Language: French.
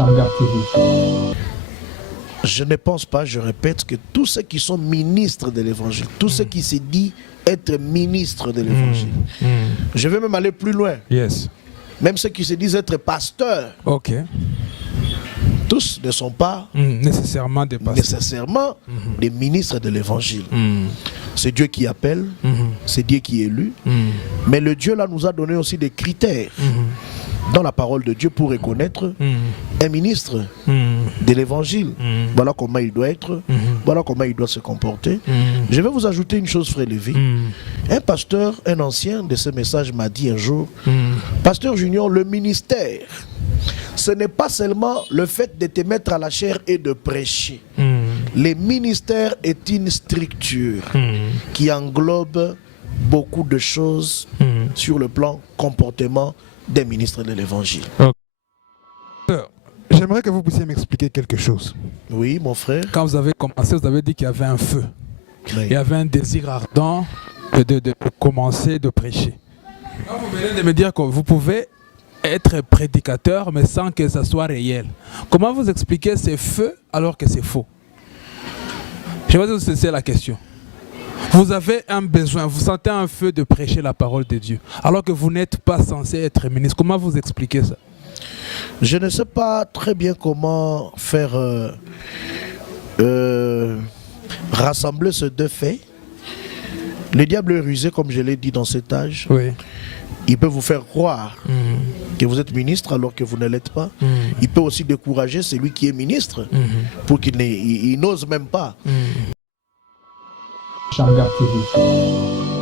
Shangar TV. Je ne pense pas, je répète, que tous ceux qui sont ministres de l'évangile, tous ceux qui se disent être ministres de l'évangile, je vais même aller plus loin. Yes. Même ceux qui se disent être pasteurs, Ok. tous ne sont pas nécessairement des pasteurs. Nécessairement des ministres de l'évangile. C'est Dieu qui appelle, c'est Dieu qui élu. Mais le Dieu là nous a donné aussi des critères dans la parole de Dieu pour reconnaître un ministre de l'évangile. Voilà comment il doit être, voilà comment il doit se comporter. Je vais vous ajouter une chose, frère Lévi. Un pasteur, un ancien de ce message m'a dit un jour, Pasteur Junior, le ministère, ce n'est pas seulement le fait de te mettre à la chair et de prêcher. Le ministère est une structure qui englobe beaucoup de choses sur le plan comportement des ministres de l'évangile. J'aimerais que vous puissiez m'expliquer quelque chose. Oui, mon frère. Quand vous avez commencé, vous avez dit qu'il y avait un feu. Oui. Il y avait un désir ardent de commencer de prêcher. Quand vous venez de me dire que vous pouvez être prédicateur, mais sans que ça soit réel. Comment vous expliquez ce feu alors que c'est faux? Je ne sais pas si c'est la question. Vous avez un besoin, vous sentez un feu de prêcher la parole de Dieu, alors que vous n'êtes pas censé être ministre. Comment vous expliquez ça? Je ne sais pas très bien comment faire rassembler ces deux faits. Le diable est rusé, comme je l'ai dit dans cet âge. Oui. Il peut vous faire croire que vous êtes ministre alors que vous ne l'êtes pas. Il peut aussi décourager celui qui est ministre pour qu'il n'ose même pas. Shangar TV.